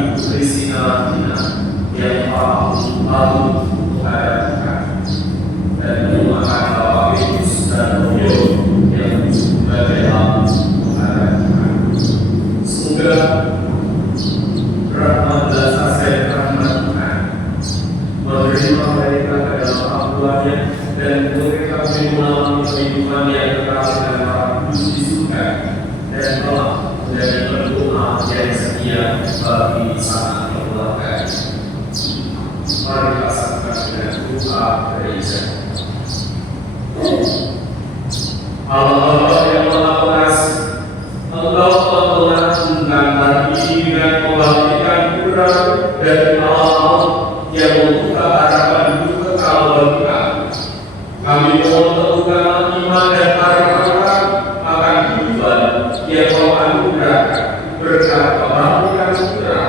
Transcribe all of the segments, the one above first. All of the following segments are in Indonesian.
Ibu Kristina Tina yang lalu mengadakan dan merupakan Bapak Petrus dan Romeo yang sebagai lalu mengadakan. Semoga rahmat dan kasih rahmat Tuhan menerima mereka ke dalam ampuannya dan mereka mengalami kehidupan yang kekal dengan para kudus di surga dan telah menjadi berdoa yang setia bagi sangat keluarga. Mari kita sambutkan dengan doa gereja. Allah yang Maha Pengasih, Engkau telah mengagungkan hari ini dengan membangkitkan Putra dari alam yang membuka harapan hidup kekal bagi kami. Kami mohon teguhkan iman dan harapan akan kehidupan yang Kau anugerahkan berkat kebangkitan Putra.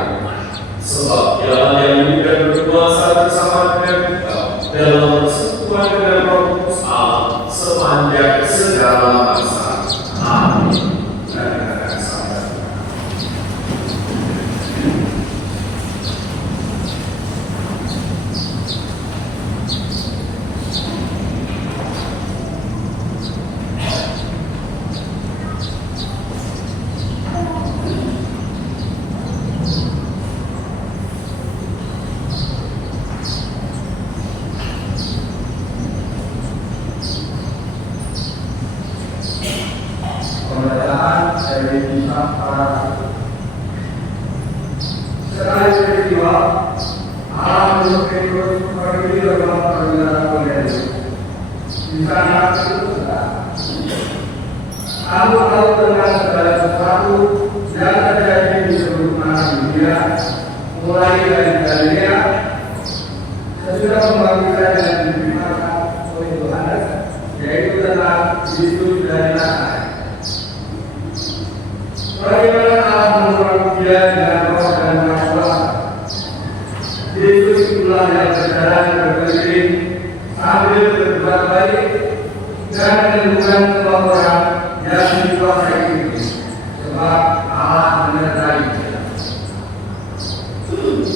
Sebab Dia yang hidup dan berkuasa bersama dengan kita dalam persekutuan dengan Roh Kudus Allah sepanjang segala masa. Amin. Sekali peristiwa Allah menyuruh Petrus pergi ke dalam perjalanan Kornelius. Di sana itu Aku tahu tentang segala sesuatu yang terjadi di seluruh tanah dunia, mulai dari Galilea sesudah pembaptisan yang diberitakan oleh Yohanes, yaitu tentang Yesus dari Nazaret. Bagaimana Allah mengurapi Dia dengan roh dan kuasa. Yesus itulah yang berjalan berkeliling sambil berbuat baik dan menyembuhkan semua orang yang dikuasai itu, sebab Allah menyertai Dia.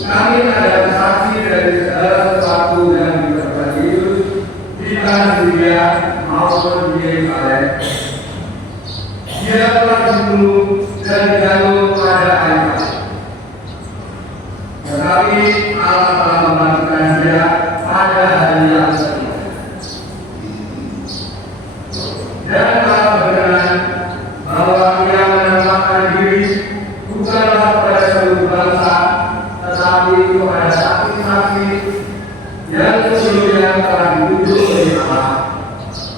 Kami adalah saksi dari segala sesuatu yang diperbuat Yesus di tanah dunia maupun di Yerusalem. Dia telah dibunuh dan digantung pada kayu salib. Tetapi Allah telah membangkitkan Dia pada hari yang ketiga. Dan Allah berkenan bahwa Dia menampakkan diri bukanlah pada seluruh bangsa, tetapi kepada saksi-saksi yang sebelumnya telah ditunjuk oleh Allah,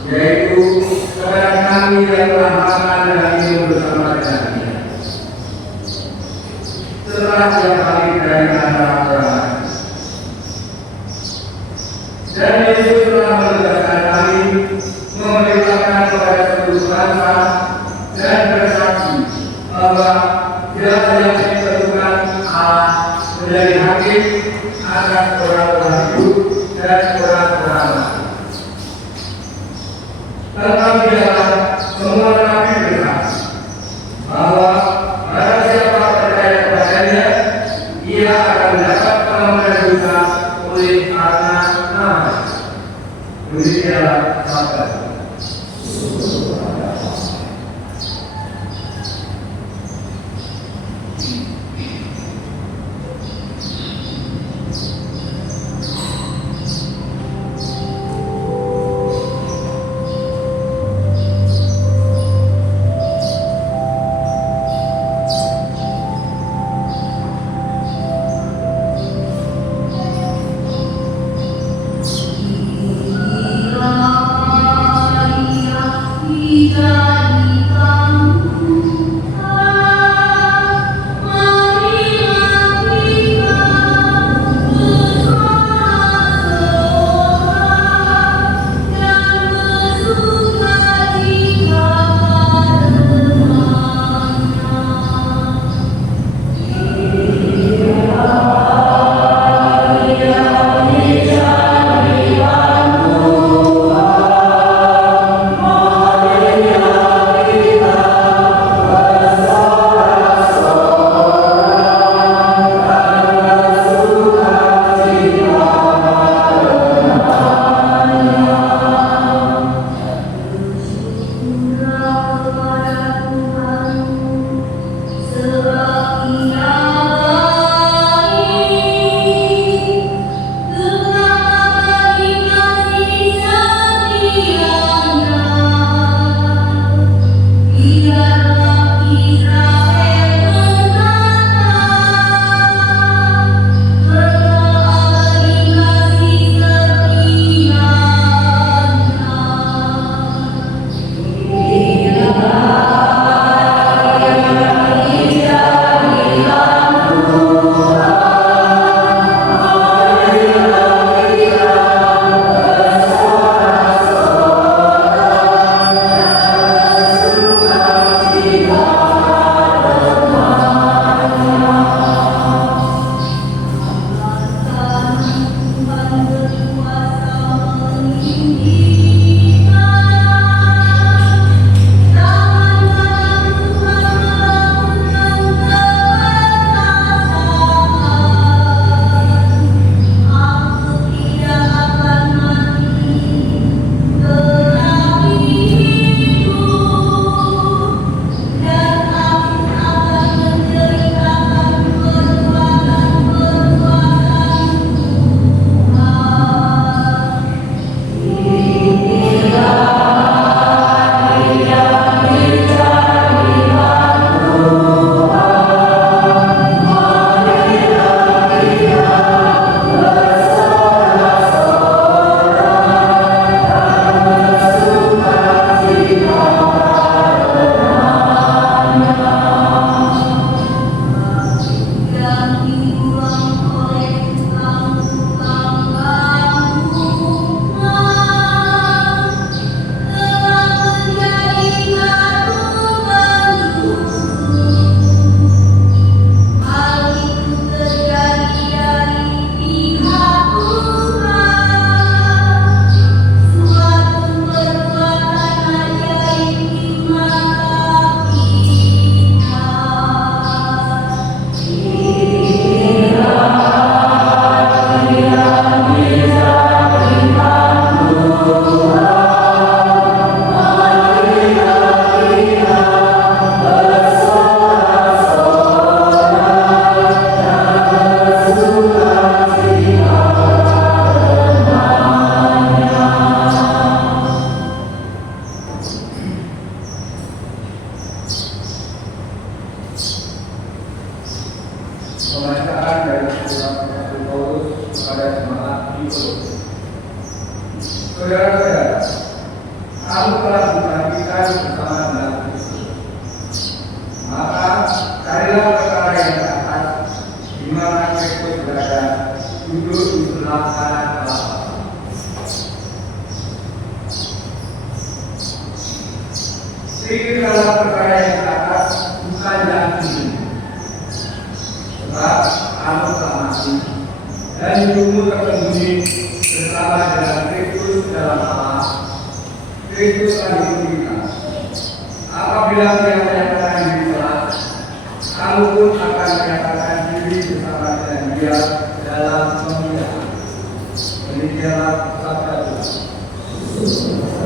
yaitu kepada kami yang telah makan dan minum bersama dengan Dia setelah Dia balik dari antara orang. Dan Yesus telah menegaskan kami memerintahkan kepada seluruh bangsa dan bersaksi bahwa Dia yang ditentukan Allah menjadi hakim atas orang-orang hidup dan orang-orang mati. Tentang Dia semua nabi bersaksi bahwa barang siapa percaya kepadanya, ia akan mendapat pengampunan dosa oleh karena nama-Nya. Demikianlah sabda Tuhan. Pembacaan dari surat Rasul Paulus kepada jemaat di Korintus. Saudara-saudara, aku telah dibangkitkan bersama dengan Kristus. Maka carilah perkara yang atas, di mana Kristus berada, duduk di sebelah kanan Allah. Pikirkanlah perkara yang atas, bukan yang ini. Sebab kamu telah mati dan hidupmu tersembunyi bersama dengan Kristus dalam Allah. Kristus telah hidup kita. Apabila Dia menyatakan diri telah, kamu pun akan menyatakan diri bersama dengan Dia dalam kemuliaan. Demikianlah sabda Tuhan. Kristus sudah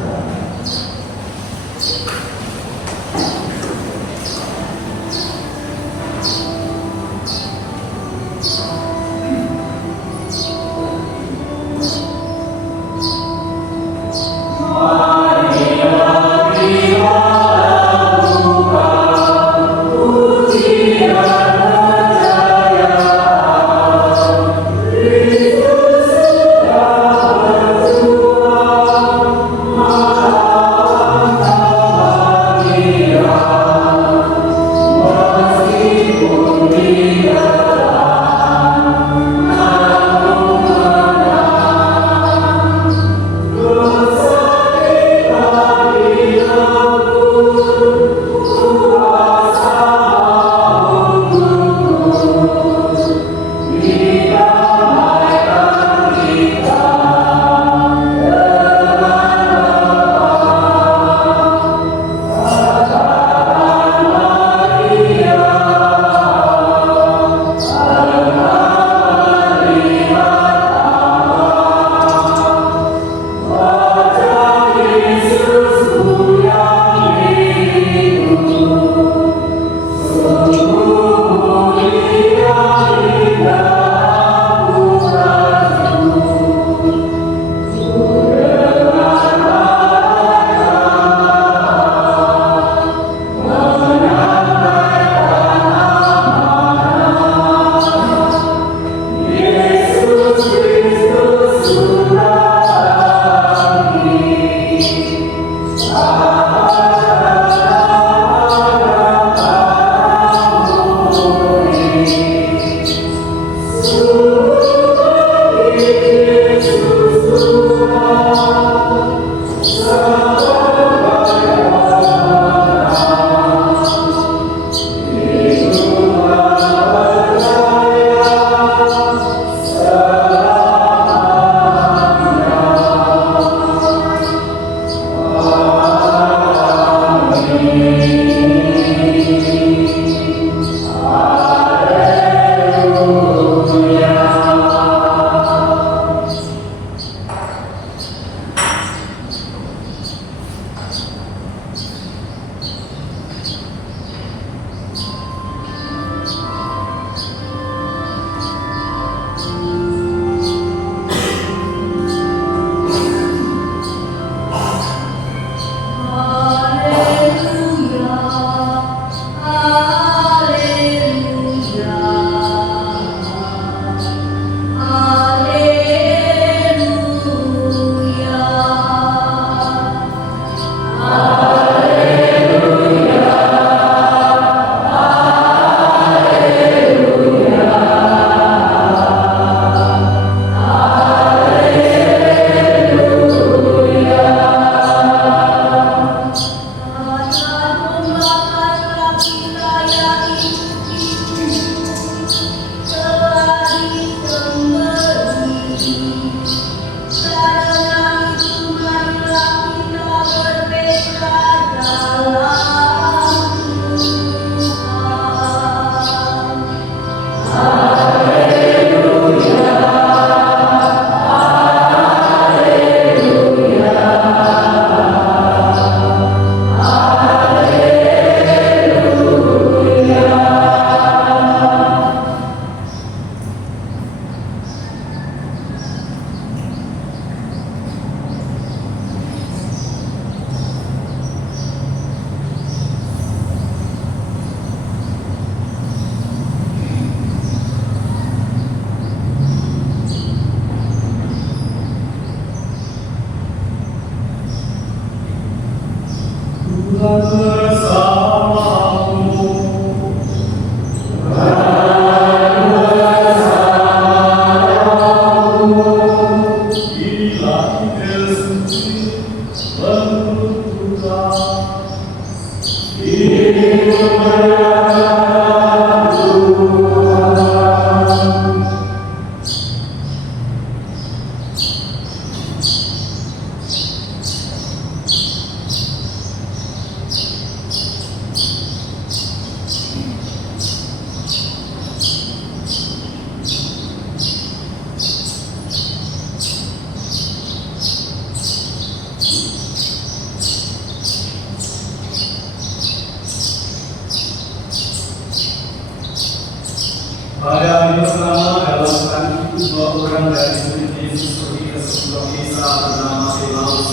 datang dari murid Yesus pergi ke sebuah desa bernama Emmaus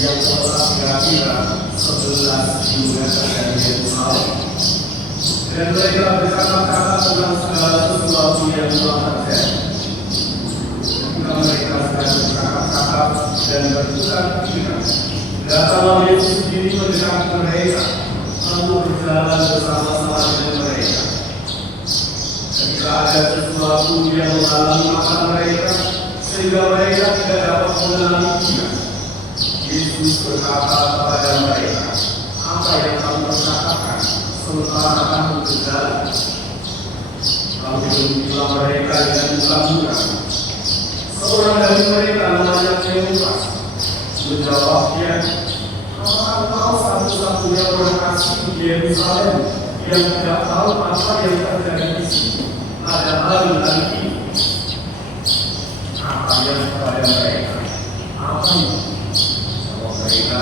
yang terletak kira-kira 11 kilometer dari Yerusalem. Dan mereka bercakap-cakap tentang segala sesuatu yang telah terjadi. Ketika mereka sedang bercakap-cakap dan bertukar pikiran, datanglah Yesus sendiri mendekati mereka, lalu berjalan bersama-sama dengan mereka. Ketika ada sesuatu yang menghalangi mata mereka, sehingga mereka tidak dapat mengenali Dia, Yesus berkata kepada mereka, "Apa yang kamu perkatakan sementara kamu berjalan?" Lalu berhentilah mereka dengan buka-buka. Seorang dari mereka namanya Cleopas menjawabnya, "Apakah kau satu-satunya orang asing di Yerusalem yang tidak tahu apa yang terjadi di sini pada hari ini?" Apa yang kepada mereka? Apa itu? Jawab mereka,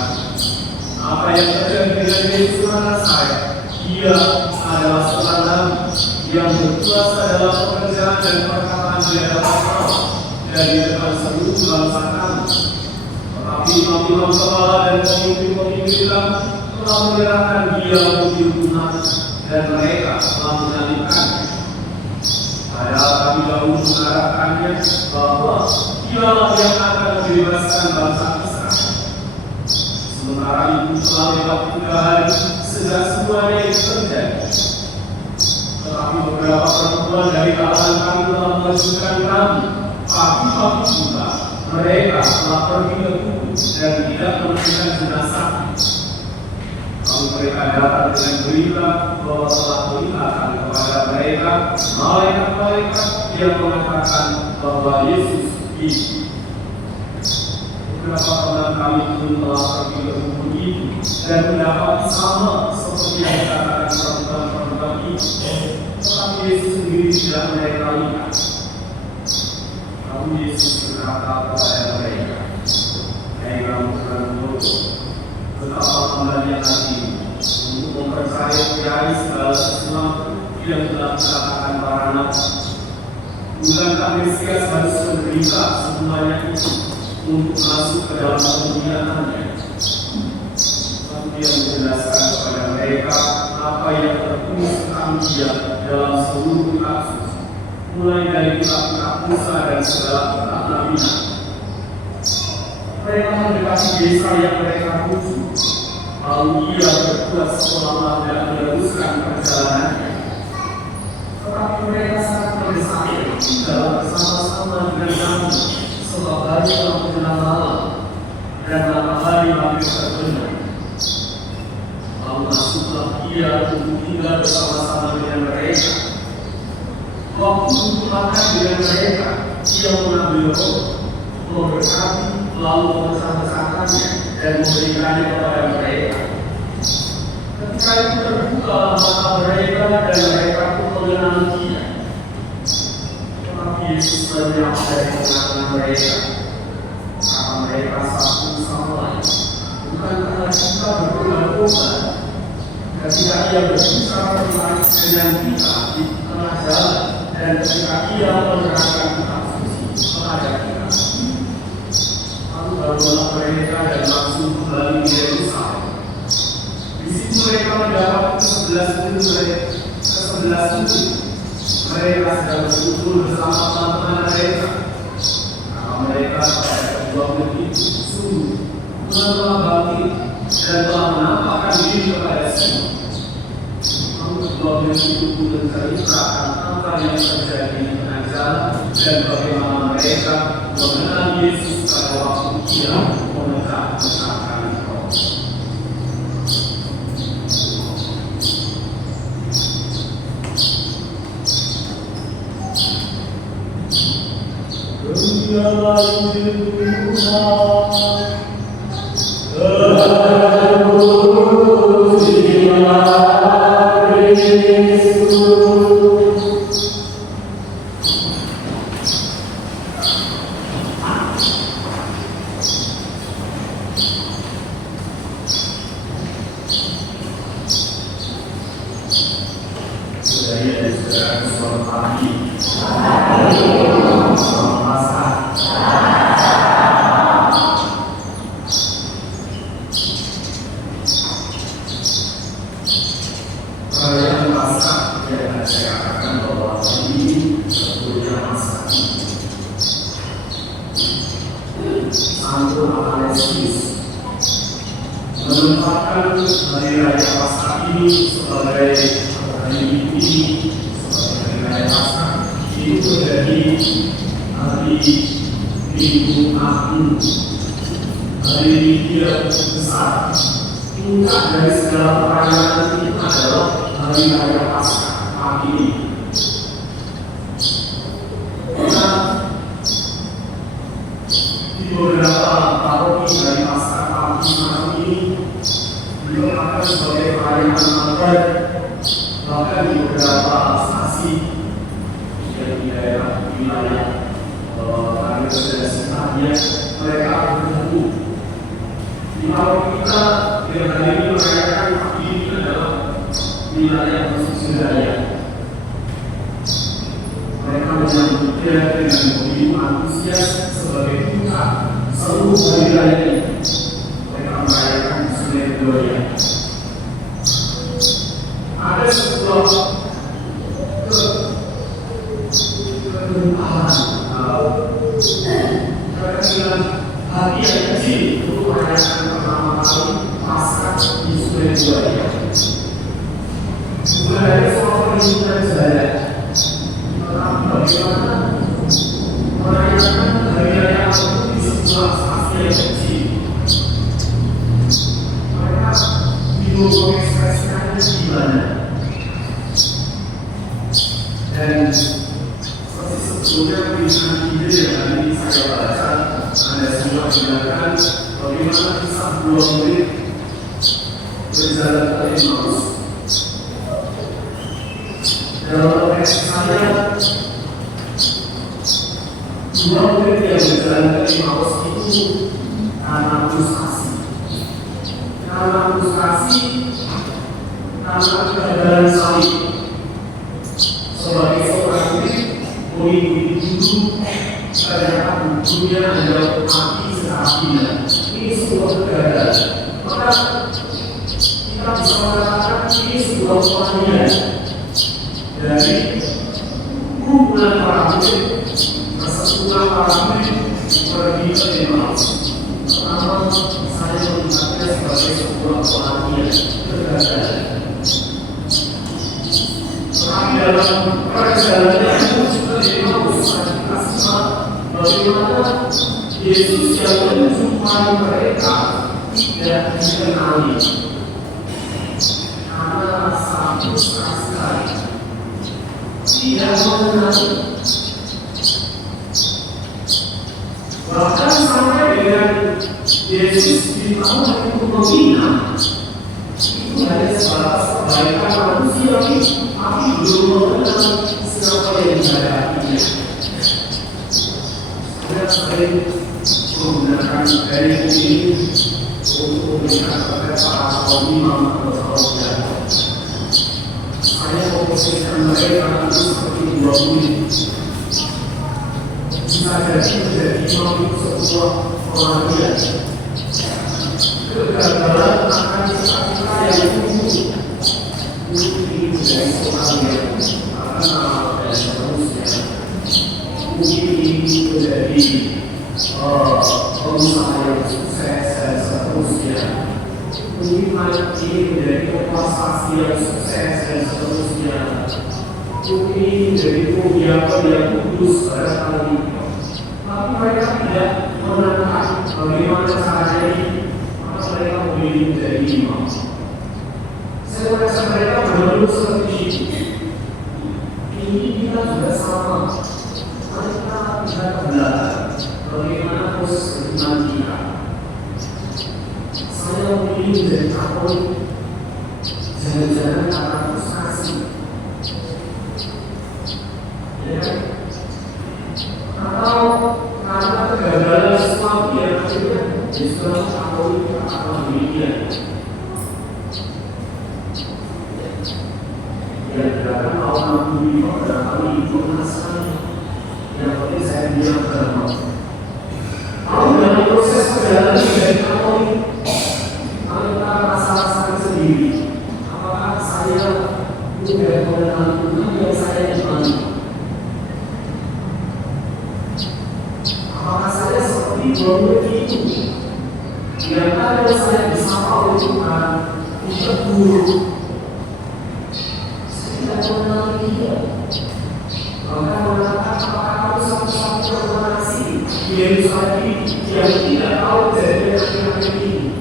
"Apa yang terjadi dengan Yesus anak saya? Dia adalah seorang nabi yang berkuasa dalam pekerjaan dan perkataan di hadapan Allah dan di depan seluruh bangsa kami. Tetapi imam-imam kepala dan pemimpin-pemimpin Islam telah menyerahkan Dia untuk dihukum dan mereka telah menyalibkannya. Padahal kami dahulu mengharapkannya bahwa Dialah yang akan membebaskan bangsa Israel. Sementara itu telah lewat 3 hari sejak semuanya itu terjadi. Tetapi beberapa perempuan dari kalangan kami telah mengajukan kami, pagi-pagi juga mereka telah pergi ke kubur dan tidak menemukan jenazah. Lalu mereka datang dengan berita bahwa telah melihatkan kepada mereka malaikat-malaikat yang mengatakan bahwa Yesus hidup. Beberapa teman kami pun telah pergi ke kubur itu dan mendapati sama seperti yang dikatakan perempuan-perempuan itu. Tetapi Yesus sendiri tidak mereka lihat. Lalu Yesus berkata kepada mereka, "Hai kamu orang bodoh, betapa kembalian hati untuk mempercayai segala sesuatu yang telah dikatakan para nabi. Bukankah Mesias harus menderita semuanya itu untuk masuk ke dalam kemuliaannya?" Lalu Dia menjelaskan kepada mereka apa yang tertulis tentang Dia dalam seluruh kasus, mulai dari kitab-kitab Musa dan segala kitab Nabi. Mereka mendekati desa yang mereka tuju. Lalu Ia berbuat seolah-olah tidak meneruskan perjalanannya. Tetapi mereka sangat mendesak dalam bersama-sama dengan kami, sebab hari telah menjelang malam dan matahari hampir terbenam. Lalu masuklah Ia untuk tinggal bersama-sama dengan mereka. Waktu untuk makan dengan mereka, Ia mengambil roti, memberkati, lalu memecah-mecahkannya dan memberikannya kepada mereka. Ketika itu terbukalah mata mereka dan mereka pun mengenal Dia. Tetapi Yesus lenyap dari tengah-tengah mereka, karena mereka satu sama lain. Bukan karena kita berlomba-lomba. Ketika Ia berbicara dengan kita di tengah jalan, dan ketika Ia menerangkan kitab suci kepada kita, lalu barulah mereka dan langsung kembali ke Yerusalem. Di situ mereka mendapat ke-11 murid. Mereka sedang berkumpul bersama teman-teman mereka. Karena mereka pada kedua murid itu sungguh Tuhan telah bangkit dan telah menampakkan diri kepada Simon. Lalu kedua murid itu pun menceritakan apa yang terjadi di tengah jalan dan bagaimana mereka mengenal Yesus pada waktu Dia memecah-mecahkan roti. Demikianlah Injil Tuhan. Terpujilah Kristus. Saudara dan saudara, selamat pagi. Selamat Santo Alexis menempatkan hari raya Paskah ini sebagai hari ini sebagai hari raya Paskah itu menjadi hari Minggu Agung, hari yang besar. Puncak dari segala perayaan itu adalah hari raya Paskah pagi ini. Di beberapa paroki dari Paskah pagi hari ini belum akan sebagai perayaan Natal, bahkan di beberapa stasi yang di daerah wilayah Kalimantan sekitarnya mereka bertemu. Di paroki kita yang hari ini merayakan pagi ini adalah wilayah Surabaya. Mereka menyambutnya dengan begitu antusias sebagai puncak seluruh hari raya ini. Mereka merayakan Sungai Gloria. Ada sebuah kegentaran kekecilan hati yang kecil untuk merayakan pertama kali Paskah di Sungai Gloria. Mulai dari soal perlindungan saya, tetapi bagaimana merayakan hari raya itu di sebuah stasi yang kecil. Mereka bingung mengekspresikannya gimana. Dan sebetulnya tulisan ide yang hari ini saya baca, Anda semua dengarkan bagaimana kisah dua murid berjalan ke Emmaus. Dalam teks saya, dua murid yang berjalan ke Emmaus itu karena frustasi. Karena frustasi, karena kegagalan salib. Sebagai seorang murid, mengikuti guru, ternyata gurunya adalah mati secara tidak. Ini sebuah kegagalan. Maka kita bisa mengatakan ini sebuah pengabdian dari kumpulan para murid, persekutuan para murid pergi ke Emmaus. Pertama, saya melihatnya sebagai sebuah pengabdian kegagalan. Tetapi dalam perjalanan menuju ke Emmaus, kita simak bagaimana Yesus yang menjumpai mereka tidak dikenali karena rasa frustasi, tidak mengenali. Bahkan sampai dengan Yesus diberitahu untuk membina, itu hanya sebatas kebaikan manusia, tapi belum mengenal siapa yang dihadapinya. Saya sering menggunakan dari ini untuk memberikan kepada para kaum imam atau kaum jamaah. Saya memposisikan mereka itu seperti dua murid. Bisa jadi menjadi imam itu sebuah pengabdian. Kegagalan akan kita yang tumbuh. Ini menjadi seorang yang terkenal dan seterusnya. Mungkin ini menjadi pengusaha yang sukses dan seterusnya. Mungkin ini menjadi investasi yang sukses dan seterusnya. Mungkin ini menjadi kegiatan yang kudus pada kali ini. Tapi mereka tidak mengenal bagaimana caranya ini, maka mereka memilih menjadi imam. Saya merasa mereka benar-benar seperti itu. Ini kita juga sama. Mereka tidak kebenaran bagaimana proses beriman kita. Saya memilih menjadi Katolik, jangan-jangan karena frustasi. Ya, atau karena kegagalan sesuatu yang akhirnya justru Katolik atau demikian. Yang dikatakan Allah menghibur dan kami itu menasihati. Yang penting saya bilang karena kalau dalam proses perjalanan dari Katolik, kita rasa-rasakan sendiri. Apakah saya tidak mengenal Tuhan yang saya imani? dua murid itu yang ada saya disapa oleh Tuhan, Ustaz Guru. Saya tidak mengenal dia. Maka mengatakan apakah kamu satu-satunya donasi di Yerusalem yang tidak tahu kejadian ini?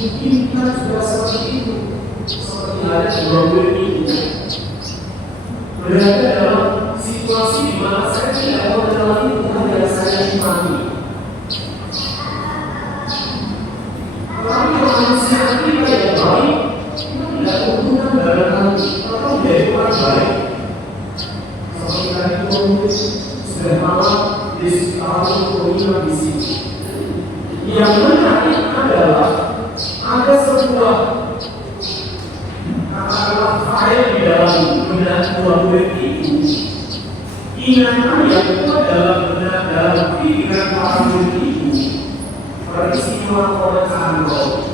Mungkin kita sudah seperti itu, seperti ada dua murid itu. Berada dalam situasi di mana saya tidak mengenali Tuhan yang saya imani. Tetapi manusia kita yang baik itu tidak hubungan dalam hati atau menjadi orang baik. Seperti tadi penulis sudah malam di sekitar penginap di sini. Yang menarik adalah ada sebuah kata-kata file di dalam benak dua murid itu. Ingatan yang kuat dalam benak dalam pikiran para murid itu peristiwa pemecaan roh.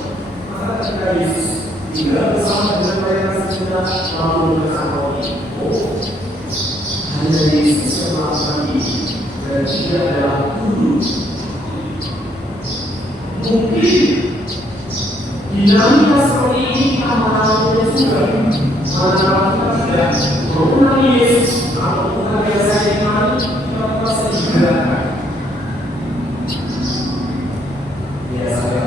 Maka ketika Yesus tinggal bersama dengan mereka sejenak lalu memecahkan roh itu, hanya Yesus yang melakukan ini dan tidak adalah guru. Mungkin dinamika seperti ini kita mengalaminya juga. Manakala kita tidak mengenal Yesus atau mengenal yang saya imani, kita merasa digerakkan. Biasanya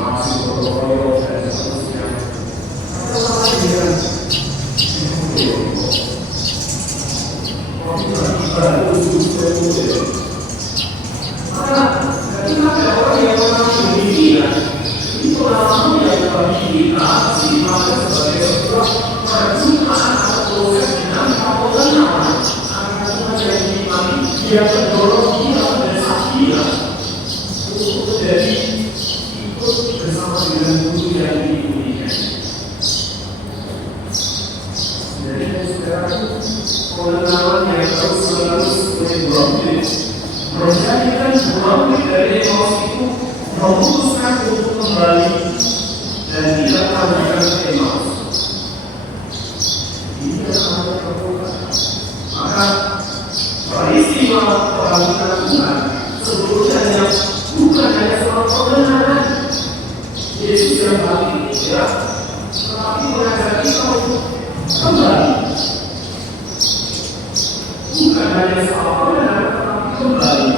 masih berkoyor dan seterusnya. Apa dengan maka ketika ada orang yang mengalami demikian, itu pengalaman yang bagi kita sifatnya sebagai sebuah perjumpaan atau proses dinamika pengenalan antara Tuhan yang diimani yang mendorong kita mendesak dia untuk menjadi ikut bersama dengan guru yang diimanikan. Jadi saudara, pengenalan yang terus-menerus menyebabkan menjadikan dua murid dari emosi itu memutuskan untuk kembali dan tidak melanjutkan ke Emmaus. Ini adalah terbuka. Maka peristiwa kebangkitan Tuhan sebetulnya bukan hanya soal kebenaran Yesus yang bangkit tidak, tetapi mengajak kita untuk kembali. Bukan hanya soal kebenaran, tetapi kembali.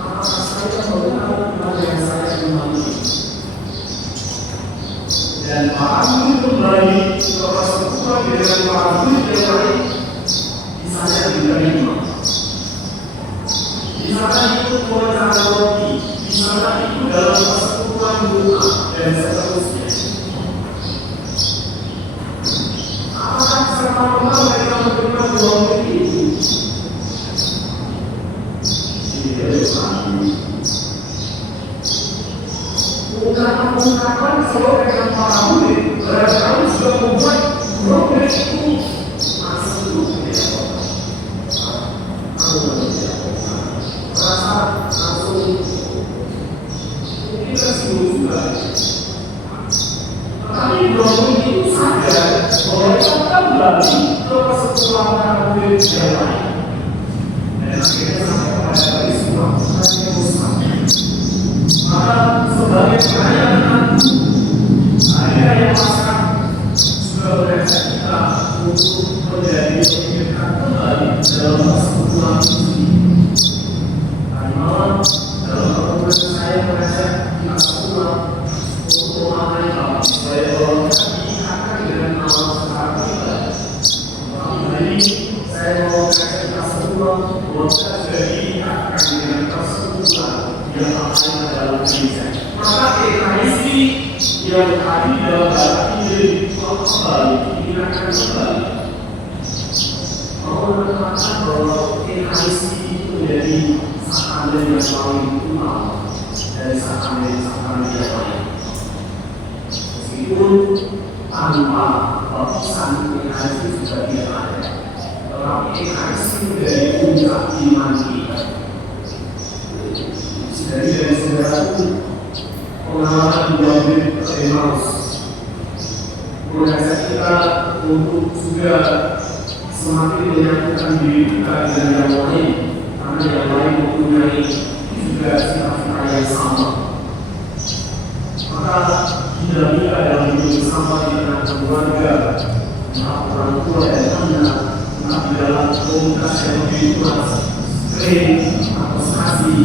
Apakah saya mengenal Tuhan yang saya imani? Dan para murid kembali ke persekutuan dengan para murid yang lain, di sana diterima. Di sana ikut pemecahkan roti, di sana ikut dalam persekutuan doa dan seterusnya. Apakah serta-merta mereka menerima dua murid itu? Ungkapan seluruh dengan para murid barangkali sudah membuat progres itu masih belum terlihat. Merasa langsung mungkin tersinggung juga. Tetapi dua murid itu sadar bahwa mereka kembali ke persekutuan para murid yang lain. Dan akhirnya sampai pada peristiwa yang besar. Maka sebagai perayaan ada yang pasang sudah mengajak kita untuk menjadi pemikirkan kembali dalam persekutuan ini. Tadi malam dalam pertemuan saya mengajak kita semua untuk memahami bahwa supaya bahwa kita diikatkan dengan amal sekarang kita. Tetapi hari ini saya mau mengajak kita semua bahwa kita sudah diikatkan dengan persekutuan yang akan dalam Indonesia. Maka ekaristi yang tadi dalam bahasa Inggris kembali diingatkan kembali. Mau mengatakan bahwa ekaristi itu menjadi sakramen yang paling utama dari sakramen yang lain. Meskipun tanpa baptisan ekaristi juga tidak ada, tetapi ekaristi menjadi puncak iman kita. Dari saudara itu pengalaman dua murid ke Emmaus mengajak kita untuk juga semakin menyatukan diri kita dengan yang lain, karena yang lain mempunyai juga cita-cita yang sama. Maka dinamika dalam hidup bersama di tengah keluarga, entah orang tua dan anak, entah di dalam komunitas yang lebih luas, atau kasih,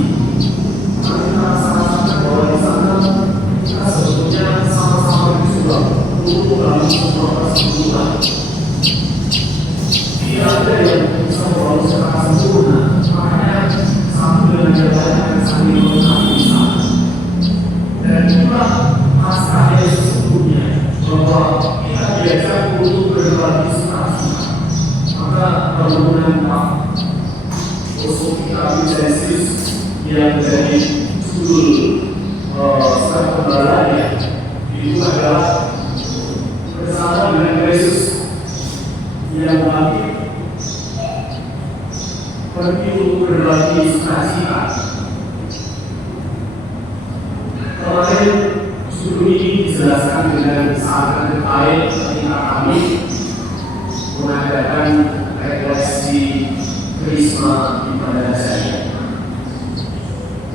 kita rasakan bahwa di sana kita sebetulnya sama-sama berjuang untuk dalam sebuah persatuan. Tidak ada yang bisa membangun secara sempurna, makanya satu dengan yang lain akan saling melengkapi sana. Dan itulah masalah yang sesungguhnya, bahwa kita diajak untuk berbagi sukacita. Maka permohonan maaf untuk kita Yesus yang menjadi judul surat pembahasannya itu adalah bersama dengan Yesus yang bangkit pergi untuk berbagi sukacita. Kemarin judul ini dijelaskan dengan sangat detail ketika kami mengadakan refleksi Krisma di pada saya,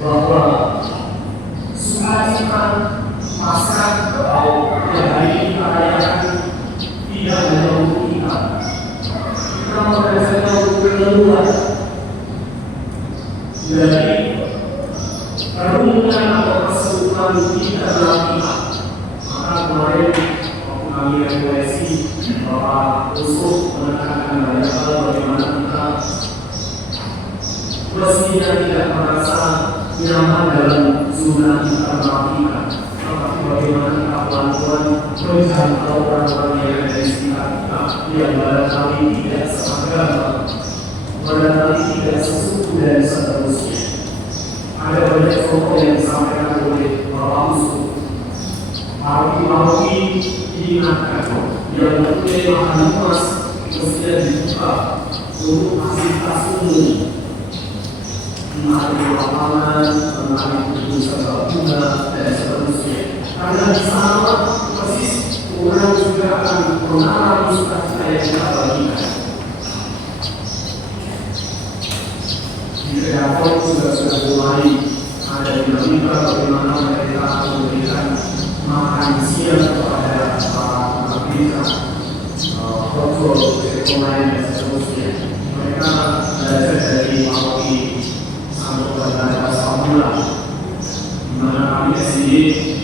bahwa sukacita Paskah atau yang hari ini kita rayakan tidak hanya untuk kita merasakan untuk keluar dari kerumunan atau persekutuan kita dalam kita. Maka kemarin waktu kami refleksi, Bapak Uskup menekankan banyak hal bagaimana kita mestinya tidak merasa nyaman dalam zona kita, tetapi bagaimana kita pelan-pelan menjangkau orang-orang yang ada di sekitar kita yang barangkali tidak seagama, barangkali tidak sesuku dan seterusnya. Ada banyak contoh yang disampaikan oleh Bapak Uskup. Paroki-paroki diingatkan yang mempunyai lahan luas mestinya dibuka untuk fasilitas umum, menarik lapangan, menarik usaha bunga, dan seterusnya. Karena di sana persis orang juga akan mengalami sukacita yang kita bagikan. Di Kreator sudah mulai ada dinamika bagaimana mereka memberikan makan siang kepada para pemerintah, kontrol ekonomi dan seterusnya. Mereka belajar dari paroki sampai pada Samula, di mana kami SID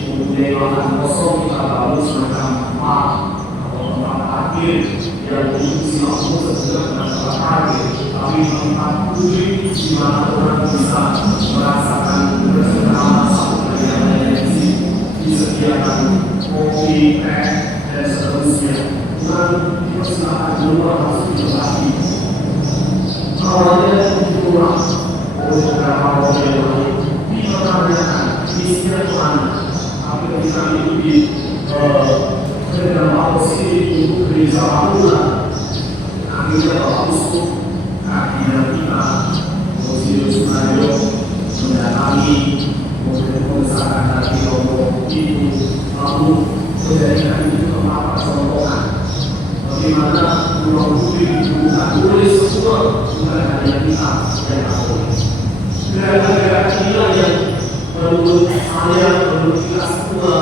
mempunyai lahan kosong kita bangun semacam park atau tempat parkir yang berfungsi langsung sesuai dengan tempat parkir, tapi tempat publik di mana orang bisa merasakan bersama satu dengan yang lain, disediakan kopi, teh, dan seterusnya. Tuhan dipersilakan keluar masuk ke lagi. Awalnya kurang oleh beberapa orang yang lain dipertanyakan isinya kemana, tapi ketika itu di berdampak positif untuk gereja Papua, akhirnya Bapak Uskup kehadiran kita Monsinyur Sunario mendatangi membesarkan dari kelompok itu, lalu menjadikan itu tempat percontohan bagaimana ruang publik dibuka oleh semua, bukan hanya kita yang tahu. Gerakan-gerakan inilah yang menurut saya, menurut kita semua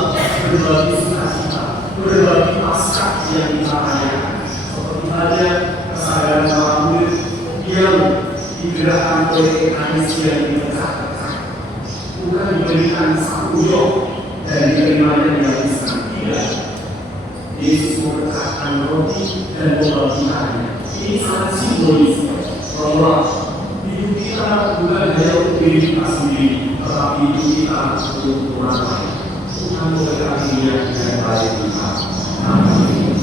berbagi sukacita, berbagi Paskah yang kita rayakan. Seperti halnya kesadaran para murid yang digerakkan oleh Ekaristi yang dipecah-pecah, bukan diberikan satu yok dan diterimanya yang bisa. Tidak. Yesus memecahkan roti dan membagikannya. Ini sangat simbolis bahwa hidup kita bukan hanya untuk diri kita sendiri, tetapi hidup kita untuk orang lain. Tuhan memberkati dia dengan baik kita. Amin.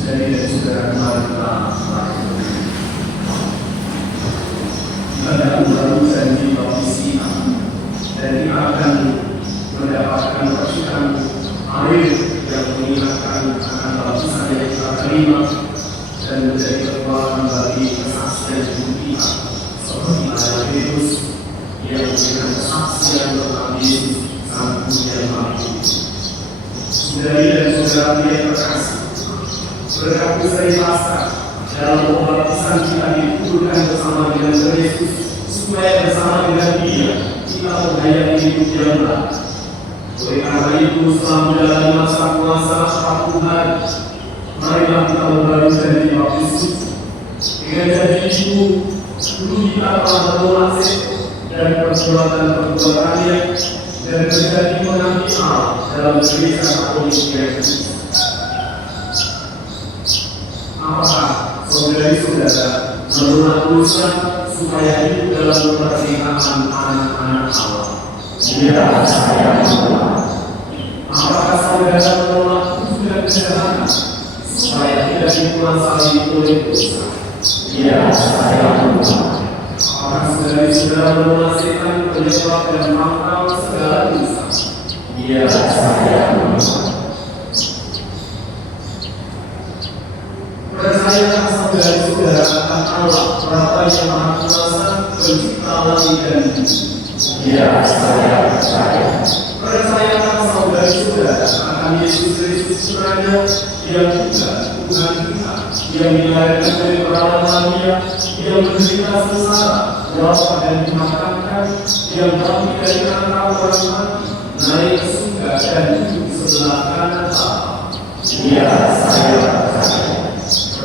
Jadi saudara kembali kita ada baru janji baptisi dan kita akan mendapatkan percikan air yang mengingatkan akan baptisan yang kita terima dan menjadi kekuatan bagi kesaksian hidup kita, seperti ada Petrus yang memberikan kesaksian tentang saudara yang terkasih, berkat Misteri Paskah dalam pembaptisan kita dikuburkan bersama dengan Yesus, supaya bersama dengan Dia kita menghayati hidup yang baru. Oleh karena itu, selama menjalani masa puasa 40 hari, marilah kita membaru janji baptis. Dengan janji itu, dulu kita telah menolak dan perbuatan-perbuatannya dan menjadi mengabdi Allah dalam gereja Katolik yang kudus. Apakah saudari-saudara menolak dosa supaya hidup dalam pernikahan anak-anak Allah? Ya, saya menolak. Apakah saudara menolak kudus dan kejahatan supaya tidak dikuasai oleh dosa? Ya, saya menolak. Apakah saudari-saudara menolak setan, penyebab dan pangkal segala dosa? Ya, saya menolak. Percayalah saudari-saudara akan Allah, Bapa yang Maha Kuasa, Pencipta langit dan bumi. Ya, saya percaya. Percayalah saudari-saudara akan Yesus Kristus Putranya yang juga Tuhan kita, yang dilahirkan dari perawan Maria, yang menderita sengsara, wafat dan dimakamkan, yang bangkit dari antara orang mati, naik ke surga dan duduk di sebelah kanan Allah. Ya, saya percaya.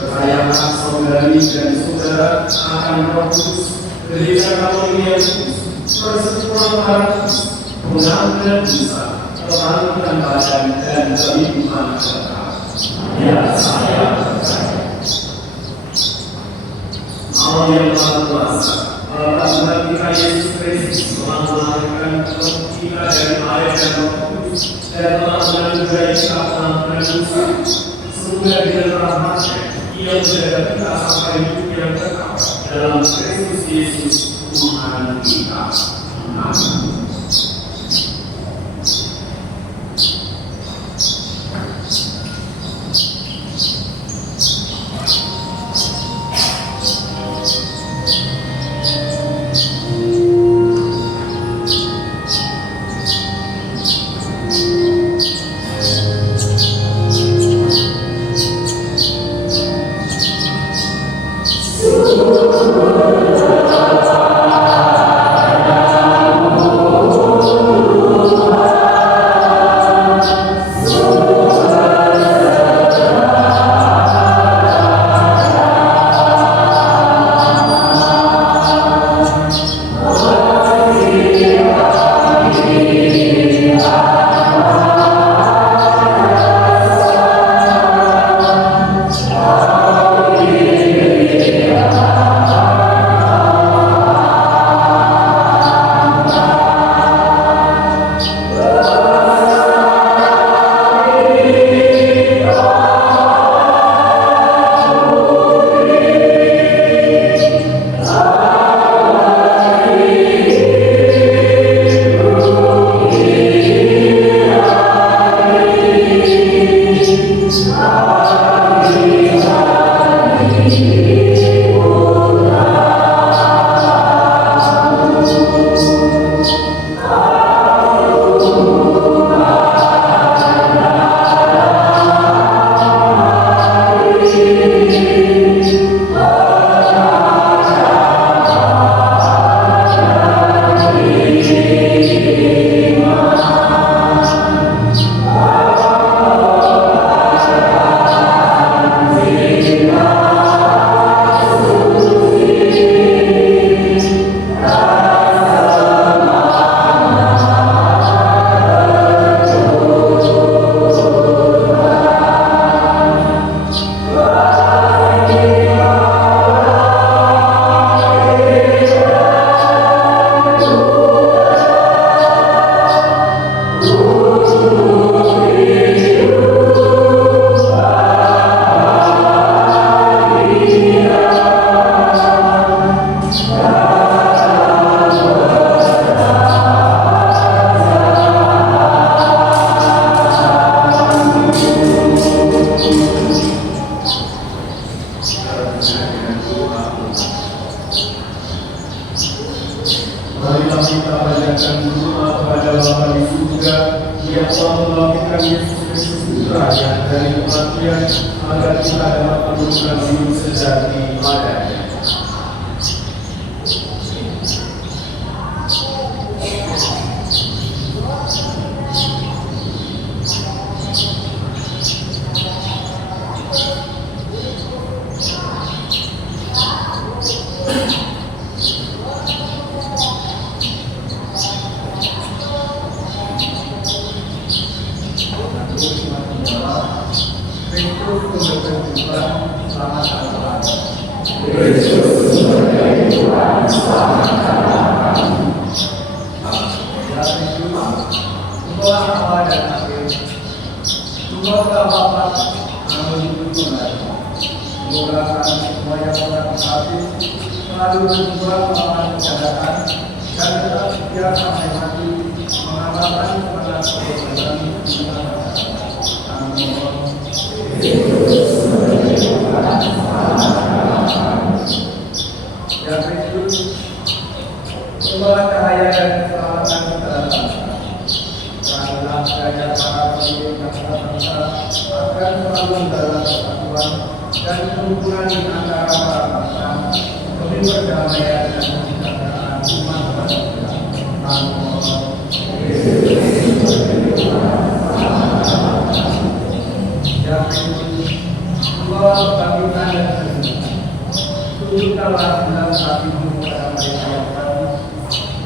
Percayalah saudari dan saudara akan Roh Kudus, gereja Katolik yang kudus, persekutuan darah kudus, pengampunan dosa, kebangkitan badan dan kehidupan kekal. Ya, saya percaya. Allah yang Maha Kuasa, Bapa Tuhan kita Yesus Kristus telah melahirkan kita dari air dan Roh Kudus dan telah menganugerai kita pengampunan dosa. Semoga dengan rahmat-Nya Ia menjaga kita sampai hidup yang kekal dalam Kristus Yesus Tuhan kita. Amin. Bapa di surga, yang telah membangkitkan Yesus Kristus putranya dari kematian, agar kita dapat menemukan hidup sejati padanya.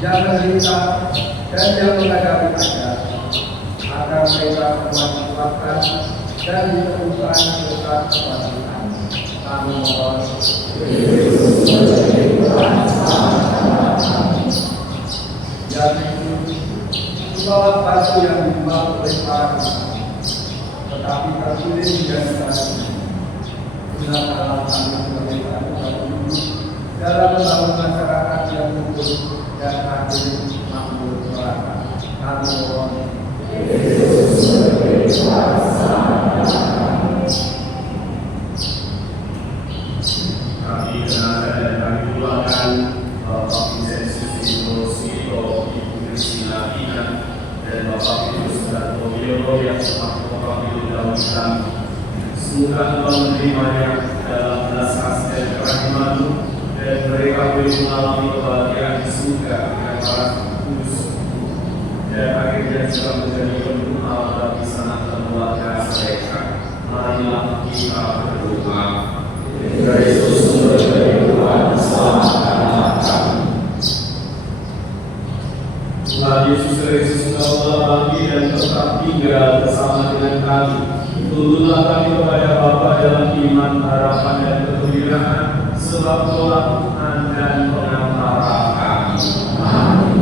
Jangan risau dan jangan menghadapi ajar, agar mereka semua dikuatkan dan ditemukan dekat kepada Tuhan. Kami mohon. Yang itu, membawa batu yang dibawa oleh para ulama, tetapi tertulis menjadi batu. Gunakanlah kami sebagai batu dalam membangun masyarakat yang rukun dan adil makmur merata. Kami mohon. Kami kenalkan dan kami doakan Bapak Vincentus Sito, Ibu Kristina Ina, dan Bapak Petrus Sudarto Wiono yang sempat mewakili dalam Islam. Semoga Tuhan menerimanya dalam belas kasih dan kerahiman-Mu, dan mereka boleh mengalami kebahagiaan di surga dengan para kudus, dan akhirnya juga menjadi pengguna bagi sanak keluarga mereka. Marilah kita berdoa. Yesus sumber dari Tuhan, selamatkanlah kami. Tuhan Yesus Kristus, Engkau telah bangkit dan tetap tinggal bersama dengan kami. Tuntunlah kami kepada Bapa dalam iman, harapan, dan kegembiraan, sebab Tuhan Tuhan dan pengantara kami. Amin.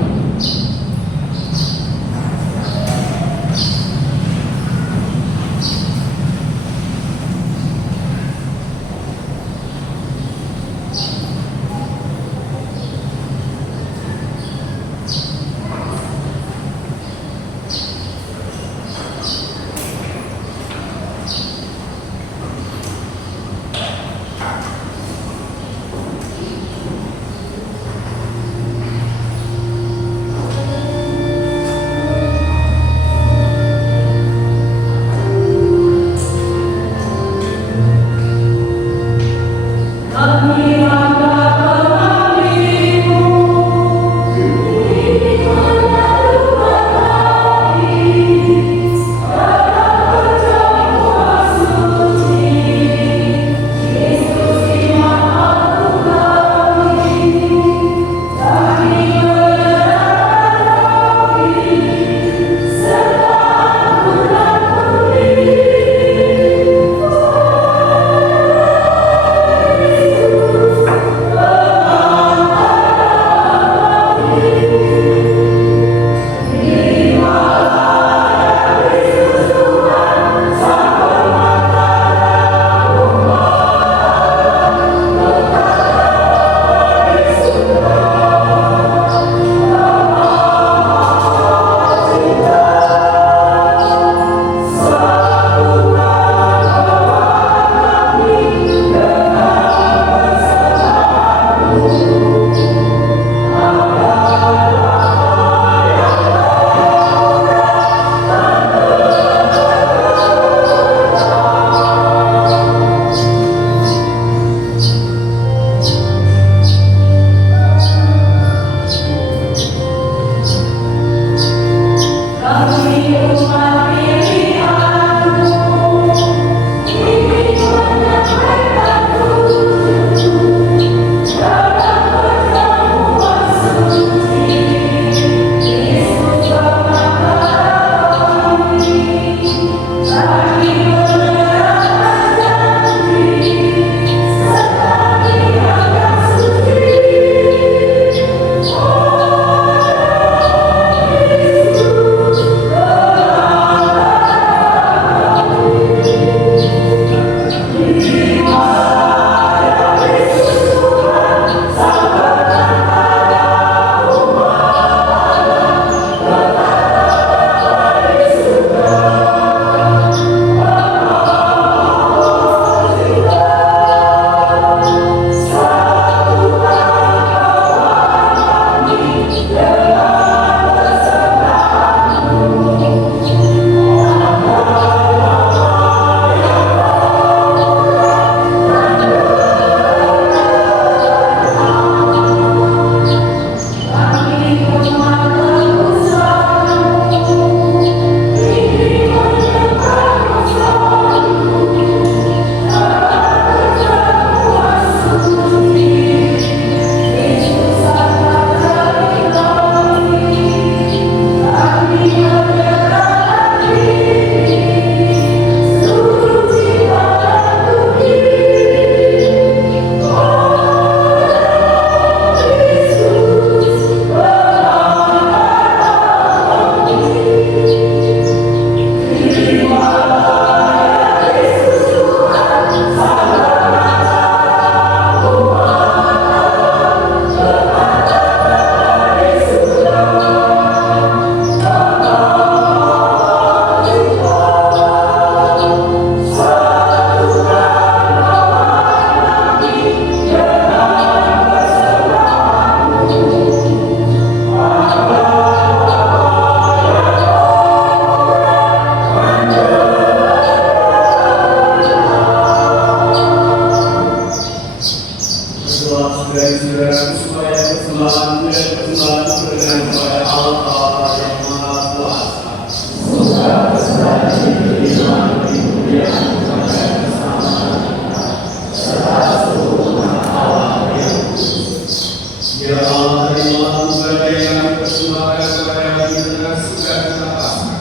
sukacita Paskah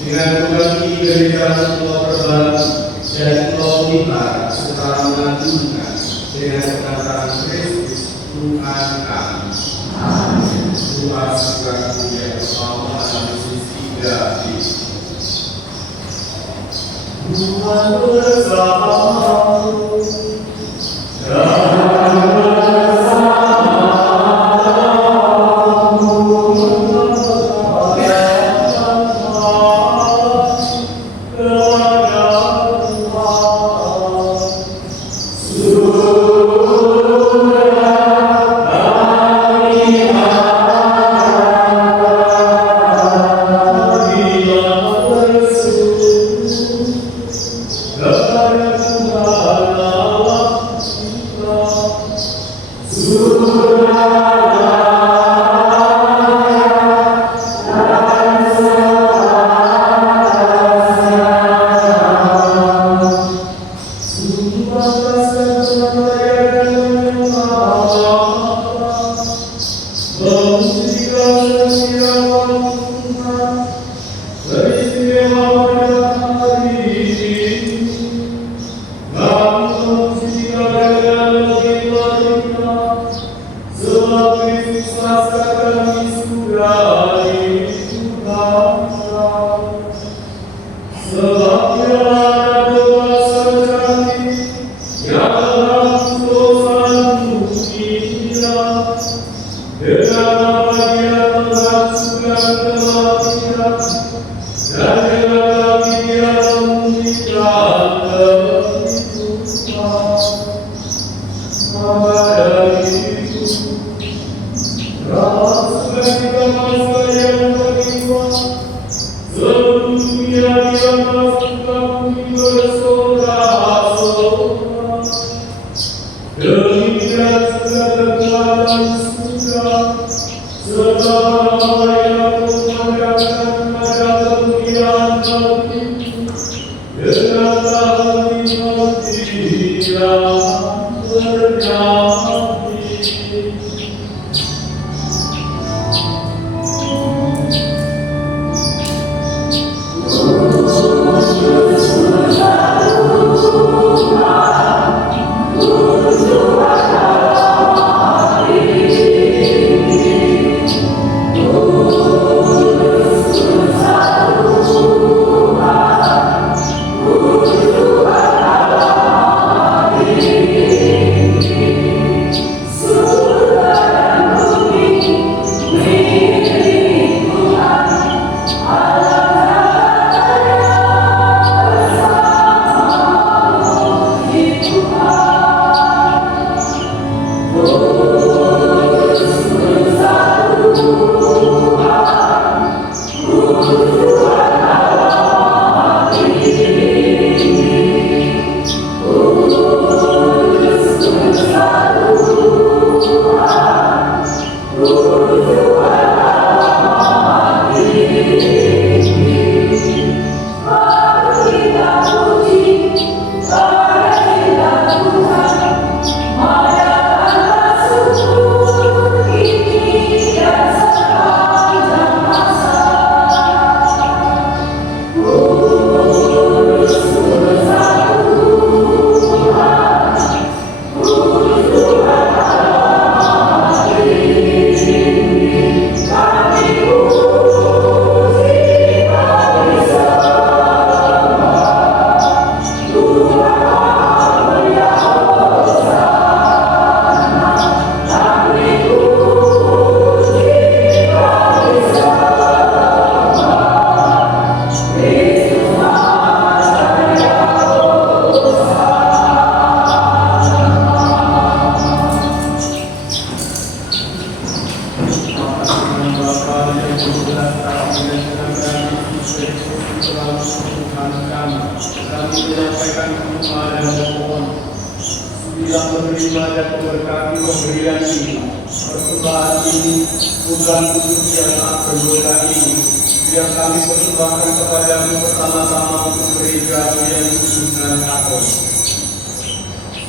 dengan berbagi gereja Pulau Perbaru dan Pulau Blitar serta melanjutkan dengan perkataan Kristus Tuhan kami. Doa sukacita yang pertama Yesus 3. Tuhan bersamamu.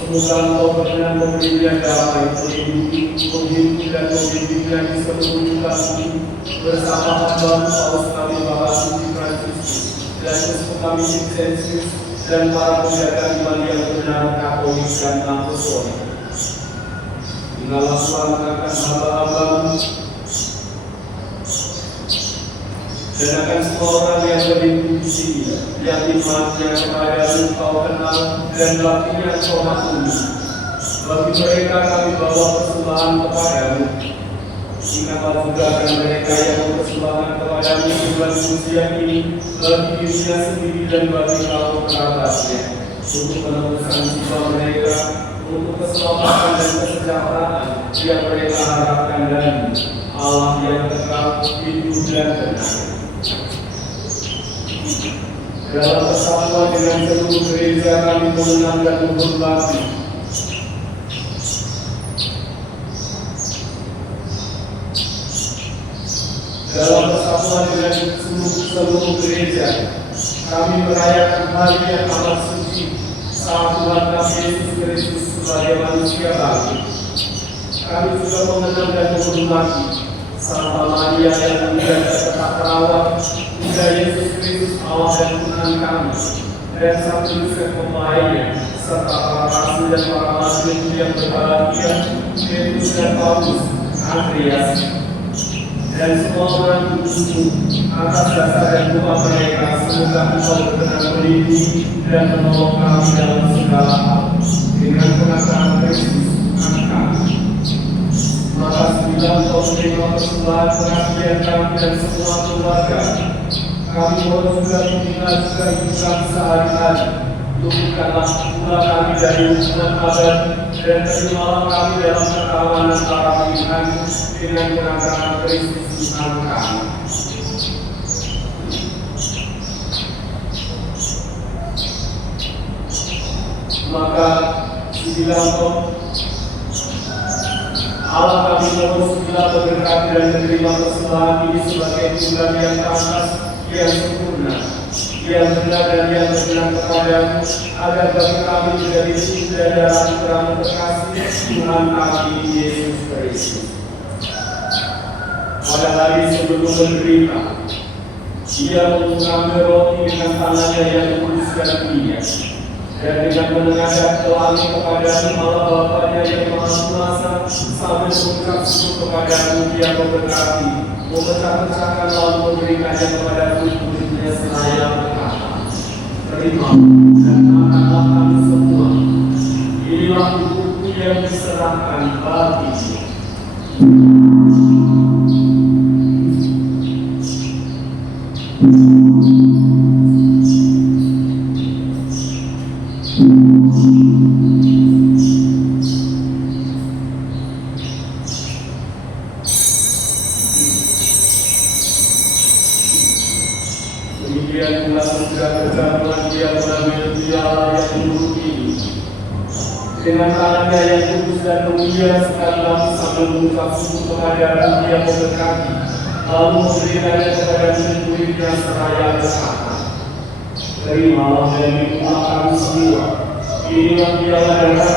Semoga Engkau berkenan memberinya damai, menghidupi dan membimbingnya di seluruh muka bumi bersama hamba Paulus kami Bapak Suci Franciscus dan Uskup kami Vincentius dan para penjaga iman yang benar, Katolik dan Apostolik. Tinggallah Tuhan akan hamba-hamba-Mu dan akan semua orang yang beribu di sini, yang imannya kepada-Mu Kau kenal dan baktinya Kau maklumi. Bagi mereka kami bawa persembahan kepada-Mu. Ingatlah juga akan mereka yang mempersembahkan kepada-Mu di bulan ujian ini, bagi dirinya sendiri dan bagi kaum kerabatnya, untuk menembuskan jiwa mereka, untuk keselamatan dan kesejahteraan yang mereka harapkan dari Allah yang kekal, hidup dan benar. Dalam persatuan dengan seluruh gereja kami mengenang dan menghormati seluruh gereja kami merayakan hari yang amat suci saat Tuhan kami Yesus Kristus sebagai manusia bangkit. Kami juga mengenang dan menghormati Santa Maria yang mulia dan tetap terawat, Bunda Yesus Kristus Allah dan Tuhan kami, dan Santa Yusuf pemainnya, serta para rasul dan para rasul yang berbahagia, Petrus dan Paulus, Andreas, dan semua orang kudus-Mu. Atas dasar dan doa mereka, semoga Engkau berkenan melindungi dan menolong kami dalam segala hal dengan pengasahan Kristus Tuhan kami. Maka bila Engkau menerima persembahan pengabdian kami dan semua keluarga, kami mohon juga mengingat kehidupan sehari-hari. Luputkanlah pula kami dari hukuman abadi dan terimalah kami dalam kekawanan para pilihan dengan pengasahan Kristus Tuhan kami. Maka bila Engkau Allah kami mohon segala berkati dan menerima persembahan ini sebagai bulan yang pantas, yang sempurna, yang benar dan yang berkenan kepadamu, agar bagi kami menjadi suci dalam terang terkasih Tuhan kami Yesus Kristus. Pada hari sebelum menderita, Dia mengambil roti dengan tangannya yang kudus dan mulia, dan dengan menengadap doa-Nya kepada-Mu Allah Bapanya yang Maha Kuasa, sambil mengucap syukur kepada-Mu, Dia memberkati, memecah-pecahkan lalu memberikannya kepada murid-muridnya seraya berkata, terima dan makanlah kami semua. Inilah tubuhku yang diserahkan bagimu. Demikian pula sesudah perjamuan Dia mengambil piala yang buruk ini. Dengan tangannya yang kudus dan mulia sekali lagi sambil mengucap syukur kepada-Mu, Dia memberkati, lalu memberikannya kepada murid-muridnya seraya berkata, terimalah dan minumlah kami semua. Inilah piala darah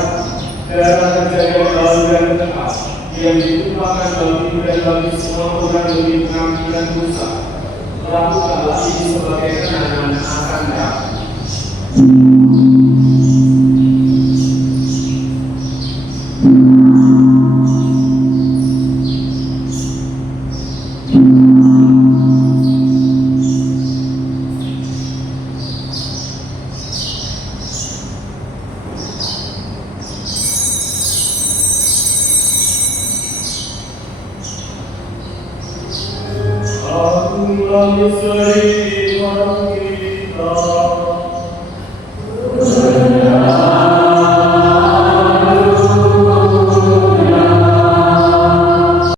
perjanjian baru dan kekal, yang ditumpahkan bagimu dan bagi semua orang demi pengampunan dosa. Lakukanlah ini sebagai kenangan akan kami. Aku lagi sering orang kita.